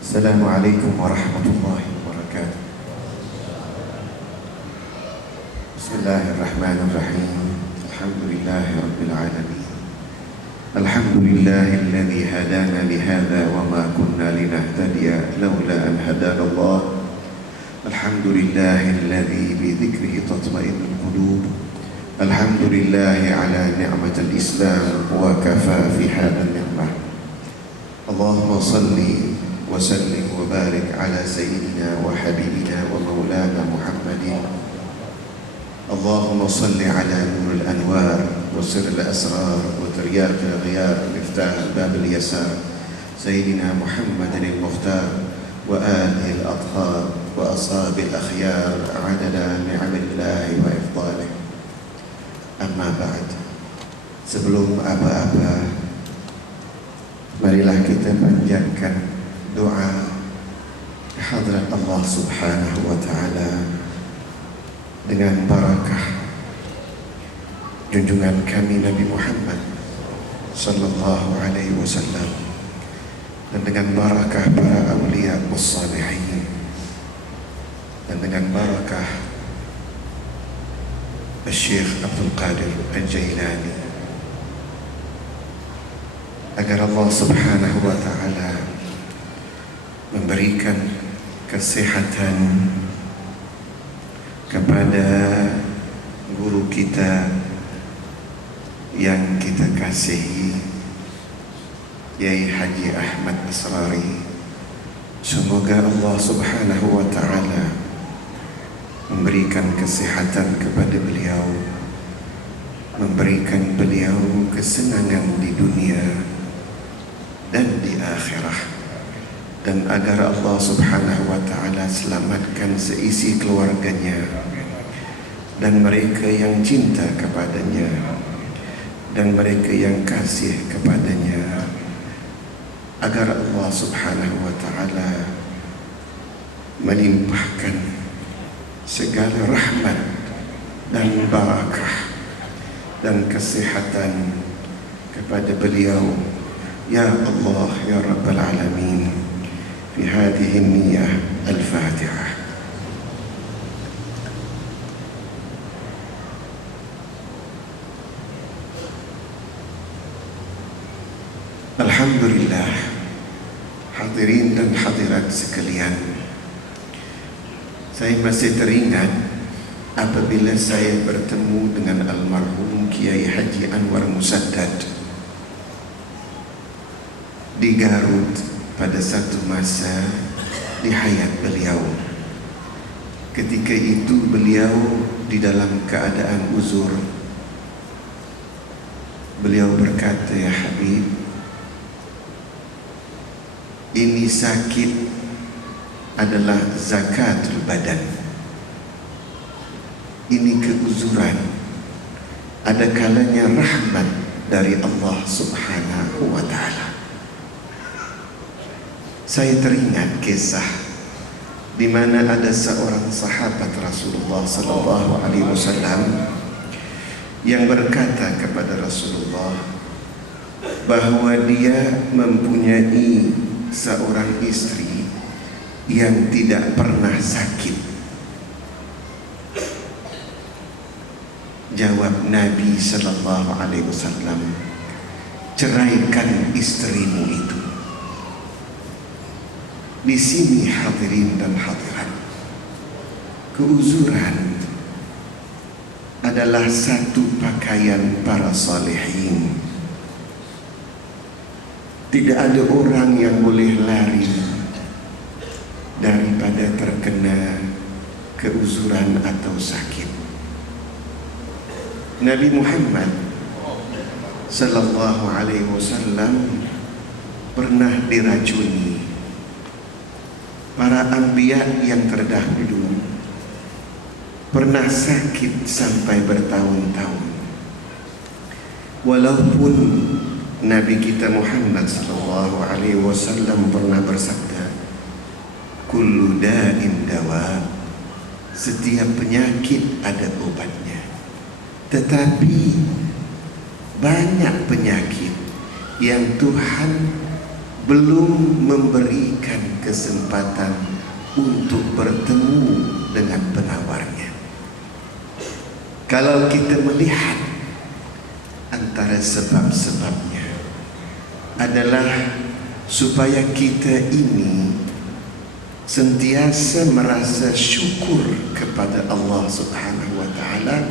السلام عليكم ورحمة الله وبركاته. بسم الله الرحمن الرحيم. الحمد لله رب العالمين. الحمد لله الذي هدانا لهذا وما كنا لنهتدي لولا أن هدانا الله. الحمد لله الذي بذكره تطمئن القلوب. الحمد لله على نعمة الإسلام وكفى في هذا النعمة. اللهم صل وسلم وبارك على سيدنا وحبيبنا ومولانا محمد. اللهم صل على نور الأنوار وسر الأسرار وترياق الغيار مفتاح باب اليسار. سيدنا محمد المختار وآله الأطهار وأصحاب الأخيار عدد نعم الله وإفضاله. أما بعد sebelum apa-apa marilah kita panjatkan kehadrat Allah Subhanahu wa taala dengan barakah junjungan kami Nabi Muhammad sallallahu alaihi wasallam dan dengan barakah para awliya wassalihin dan dengan barakah Syekh Abdul Qadir Al-Jailani agar Allah Subhanahu wa taala memberikan kesehatan kepada guru kita yang kita kasihi Yai Haji Ahmad Asrari. Semoga Allah Subhanahu wa taala memberikan kesehatan kepada beliau memberikan beliau kesenangan di dunia dan di akhirah dan agar Allah Subhanahu wa taala selamatkan seisi keluarganya dan mereka yang cinta kepadanya dan mereka yang kasih kepadanya agar Allah Subhanahu wa taala melimpahkan segala rahmat dan barakah dan kesehatan kepada beliau. Ya Allah ya Rabbal Alamin في هذه النية الفاتحة Alhamdulillah Hadirin dan hadirat sekalian Saya masih teringat Apabila saya bertemu dengan almarhum Kiai Haji Anwar Musaddad Di Garut pada satu masa di hayat beliau. Ketika itu beliau di dalam keadaan uzur. Beliau berkata ya Habib ini sakit adalah zakatul badan. Ini keuzuran. Ada kalanya rahmat dari Allah subhanahu wa ta'ala saya teringat kisah di mana ada seorang sahabat Rasulullah sallallahu alaihi wasallam yang berkata kepada Rasulullah bahawa dia mempunyai seorang istri yang tidak pernah sakit. Jawab Nabi sallallahu alaihi wasallam, ceraikan istrimu itu. Di sini hadirin dan hadirat Keuzuran adalah satu pakaian para salihin. Tidak ada orang yang boleh lari Daripada terkena keuzuran atau sakit. Nabi Muhammad Sallallahu alaihi wasallam Pernah diracuni para anbiya yang terdahulu pernah sakit sampai bertahun-tahun. Walaupun Nabi kita Muhammad sallallahu alaihi wasallam pernah bersabda kullu da'in dawa. Setiap penyakit ada obatnya. Tetapi banyak penyakit yang Tuhan belum memberikan kesempatan untuk bertemu dengan penawarnya. Kalau kita melihat antara sebab-sebabnya adalah supaya kita ini sentiasa merasa syukur kepada Allah Subhanahu wa taala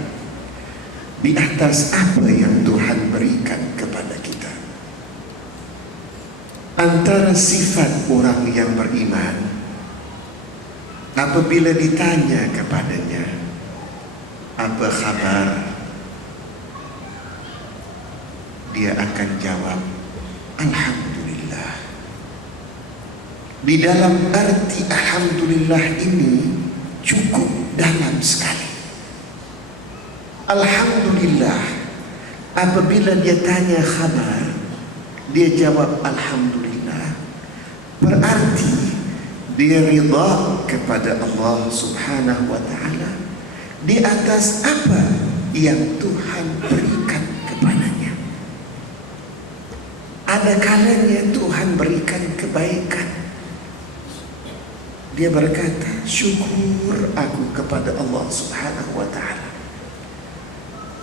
di atas apa yang Tuhan berikan kepada. Antara sifat orang yang beriman apabila ditanya kepadanya apa khabar? Dia akan jawab alhamdulillah. Di dalam arti alhamdulillah ini cukup dalam sekali. Alhamdulillah apabila dia tanya khabar dia jawab alhamdulillah berarti dia rida kepada Allah Subhanahu wa taala di atas apa yang Tuhan berikan kepadanya. Ada kalanya Tuhan berikan kebaikan. Dia berkata, syukur aku kepada Allah Subhanahu wa taala.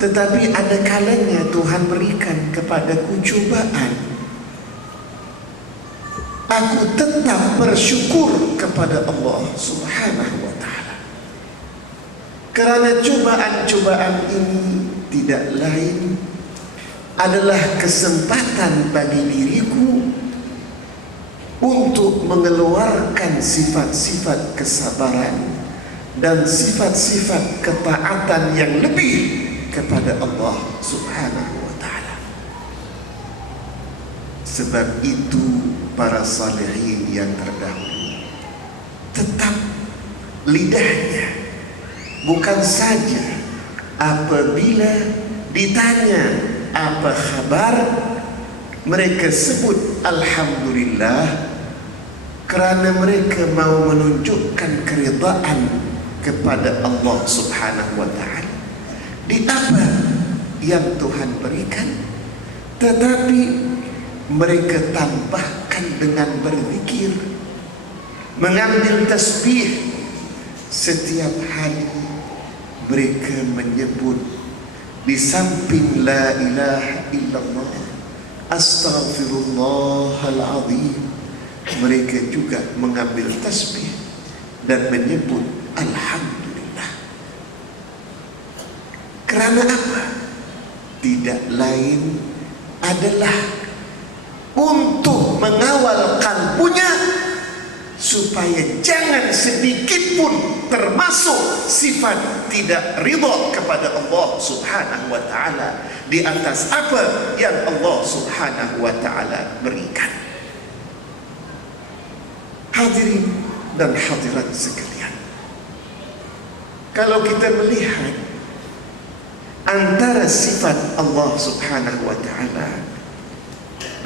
Tetapi ada kalanya Tuhan berikan kepadaku cubaan aku tetap bersyukur kepada Allah Subhanahu wa taala. Kerana cubaan-cubaan ini tidak lain adalah kesempatan bagi diriku untuk mengeluarkan sifat-sifat kesabaran dan sifat-sifat ketaatan yang lebih kepada Allah Subhanahu. Sebab itu para salihin yang terdahulu. Tetap lidahnya bukan saja apabila ditanya apa khabar mereka sebut alhamdulillah kerana mereka mau menunjukkan keridaan kepada Allah Subhanahu wa taala. Di apa yang Tuhan berikan tetapi mereka tambahkan dengan berzikir mengambil tasbih. Setiap hari mereka menyebut di samping la ilaha illallah astaghfirullahalazim. Mereka juga mengambil tasbih dan menyebut alhamdulillah. Kerana apa? Tidak lain adalah mengawal kalbunya supaya jangan sedikit pun termasuk sifat tidak ridha kepada Allah Subhanahu wa taala di atas apa yang Allah Subhanahu wa taala berikan. Hadirin dan hadirat sekalian. Kalau kita melihat antara sifat Allah Subhanahu wa taala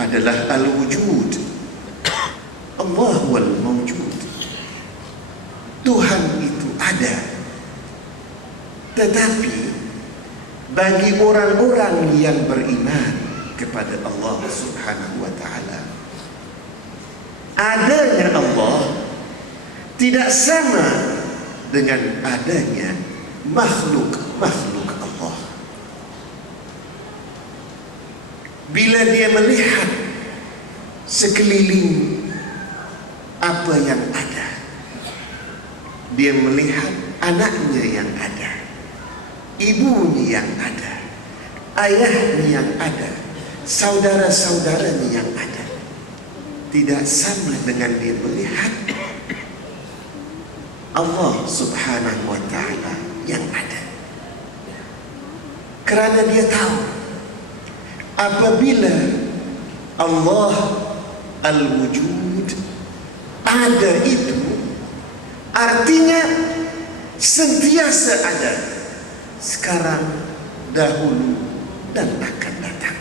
adalah al-wujud. Allah wal mawjud. Tuhan itu ada. Tetapi bagi orang-orang yang beriman kepada Allah subhanahu wa ta'ala adanya Allah tidak sama dengan adanya makhluk-makhluk bila dia melihat sekeliling apa yang ada dia melihat anaknya yang ada ibunya yang ada ayahnya yang ada saudara-saudaranya yang ada. Tidak sama dengan dia melihat Allah subhanahu wa ta'ala yang ada. Kerana dia tahu apabila Allah al-wujud ada itu artinya sentiasa ada. Sekarang dahulu dan akan datang.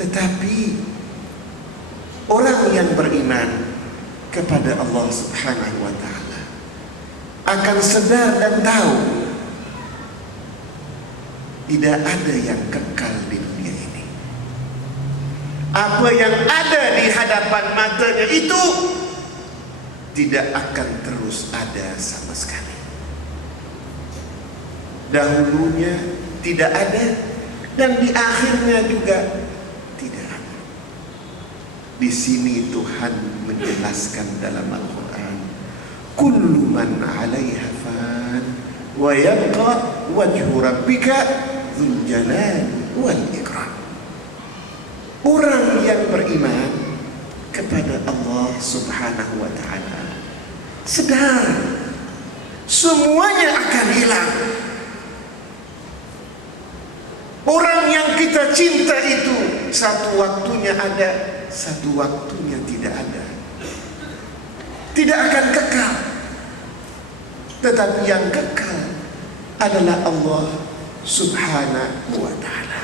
Tetapi orang yang beriman kepada Allah Subhanahu wa taala akan sedar dan tahu tidak ada yang kekal di dunia ini. Apa yang ada di hadapan matanya itu tidak akan terus ada sama sekali. Dahulunya tidak ada dan di akhirnya juga tidak ada. Di sini Tuhan menjelaskan dalam Al-Quran, "Kullu man 'alaiha fan wa yabqa wajhu rabbika dzul jalal wal ikram." Orang yang beriman kepada Allah Subhanahu wa taala sedar semuanya akan hilang. Orang yang kita cinta itu satu waktunya ada, satu waktunya tidak ada. Tidak akan kekal. Tetapi yang kekal adalah Allah Subhanahu wa taala.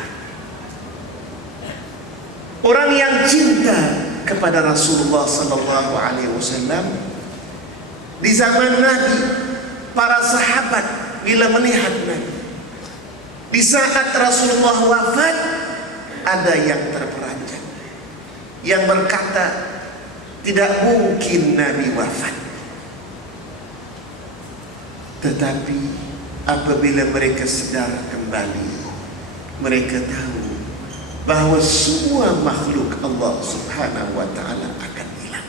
Orang yang cinta kepada Rasulullah sallallahu alaihi wasallam di zaman Nabi para sahabat bila melihat Nabi di saat Rasulullah wafat ada yang terperanjat yang berkata tidak mungkin Nabi wafat tetapi apabila mereka sedar kembali mereka tahu bahawa semua makhluk Allah Subhanahu wa taala akan hilang.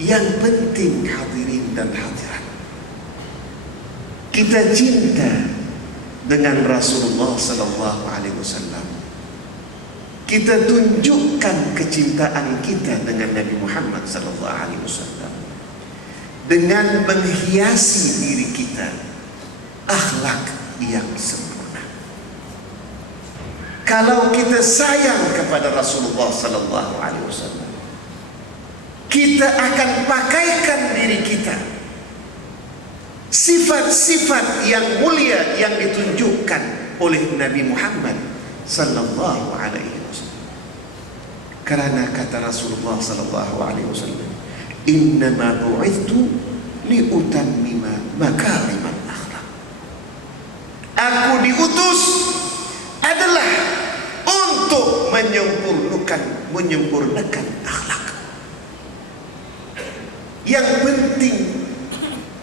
Yang penting hadirin dan hadirat kita cinta dengan Rasulullah sallallahu alaihi wasallam. Kita tunjukkan kecintaan kita dengan Nabi Muhammad sallallahu alaihi wasallam dengan menghiasi diri kita akhlak yang sempurna. Kalau kita sayang kepada Rasulullah sallallahu alaihi wasallam, kita akan pakaikan diri kita sifat-sifat yang mulia yang ditunjukkan oleh Nabi Muhammad sallallahu alaihi wasallam. Karena kata Rasulullah sallallahu alaihi wasallam, "Inna ma bu'ithtu li utammima makarimal akhlak." Aku diutus adalah untuk menyempurnakan menyempurnakan akhlak. Yang penting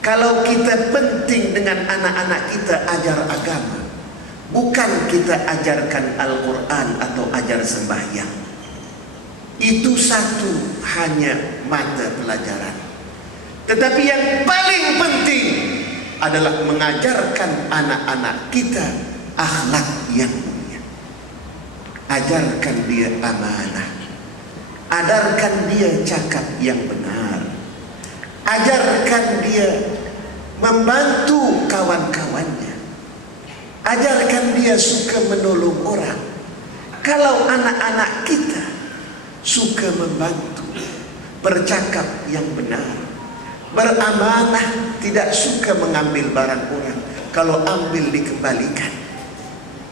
kalau kita penting dengan anak-anak kita ajar agama, bukan kita ajarkan Al-Quran atau ajar sembahyang. Itu satu hanya mata pelajaran. Tetapi yang paling penting adalah mengajarkan anak-anak kita akhlak yang ajarkan dia amanah. Ajarkan dia cakap yang benar. Ajarkan dia membantu kawan-kawannya. Ajarkan dia suka menolong orang. Kalau anak-anak kita suka membantu bercakap yang benar beramanah tidak suka mengambil barang orang kalau ambil dikembalikan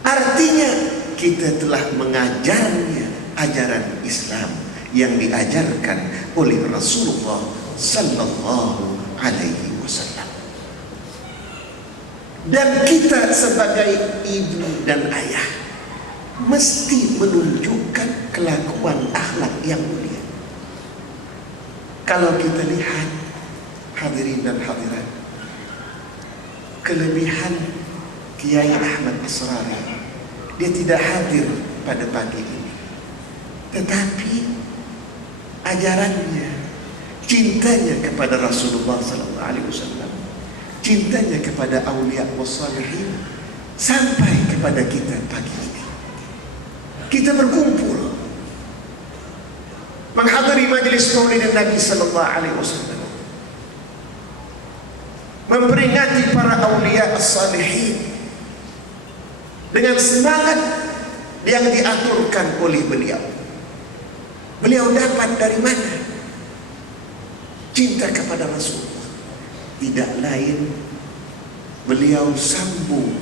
artinya kita telah mengajarnya ajaran Islam yang diajarkan oleh Rasulullah sallallahu alaihi wasallam. Dan kita sebagai ibu dan ayah mesti menunjukkan kelakuan akhlak yang mulia. Kalau kita lihat hadirin dan hadirat kelebihan Kiai Ahmad Asrari dia tidak hadir pada pagi ini. Tetapi ajarannya, cintanya kepada Rasulullah sallallahu alaihi wasallam, cintanya kepada aulia wassalihin sampai kepada kita pagi ini. Kita berkumpul menghadiri majlis Maulid Nabi sallallahu alaihi wasallam. Memperingati para aulia as-salihin dengan semangat yang diaturkan oleh beliau. Beliau dapat dari mana? Cinta kepada Rasulullah. Tidak lain beliau sambung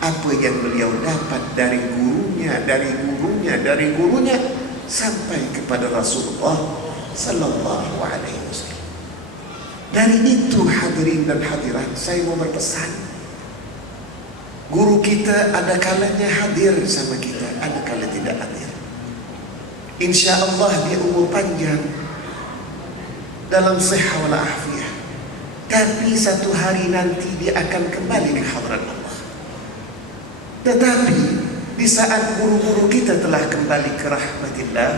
apa yang beliau dapat dari gurunya, dari gurunya, dari gurunya sampai kepada Rasulullah sallallahu alaihi wasallam. Dari itu hadirin dan hadirat saya mau berpesan. Guru kita ada kalanya hadir sama kita, ada kala tidak hadir. insya Allah dia umur panjang dalam sehat wal afiah tapi satu hari nanti dia akan kembali ke hadrat Allah. Tetapi di saat guru-guru kita telah kembali ke rahmatillah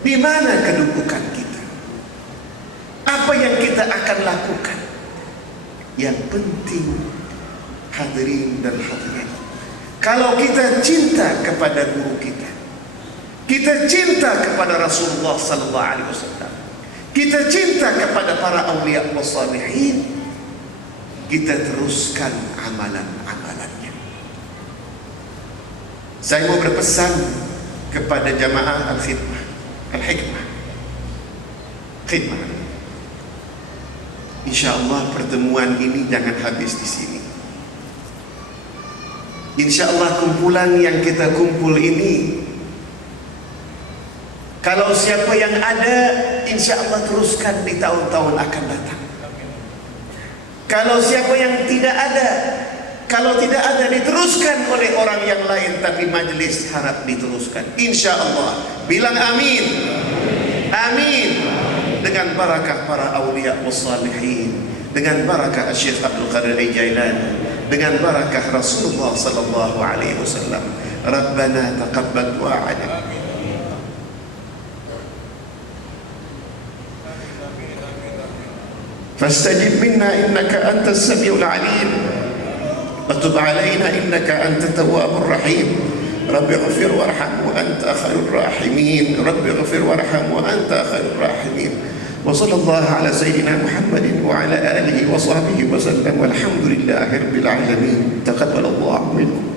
di mana kedudukan kita apa yang kita akan lakukan? Yang penting hadirin dan hadirat. Kalau kita cinta kepada guru kita kita cinta kepada Rasulullah sallallahu alaihi wasallam kita cinta kepada para awliya wa salihin kita teruskan amalan-amalannya. Saya mau berpesan kepada jamaah al-khidmah al-hikmah. Khidmah insyaallah pertemuan ini jangan habis di sini insyaallah kumpulan yang kita kumpul ini kalau siapa yang ada, insya Allah teruskan di tahun-tahun akan datang. Kalau siapa yang tidak ada, kalau tidak ada diteruskan oleh orang yang lain, tapi majlis harap diteruskan. Insya Allah. Bilang amin. Amin. Dengan barakah para awliya wassalihin. Dengan barakah Syekh Abdul Qadir Jailani. Dengan barakah Rasulullah sallallahu alaihi wasallam. Rabbana taqabbal du'a'ana. فاستجب منا انك انت السميع العليم وتب علينا انك انت التواب الرحيم رب اغفر وارحم وأنت خير الراحمين. رب اغفر وارحم وأنت خير الراحمين. وصلى الله على سيدنا محمد وعلى آله وصحبه وسلم والحمد لله رب العالمين. تقبل الله منكم.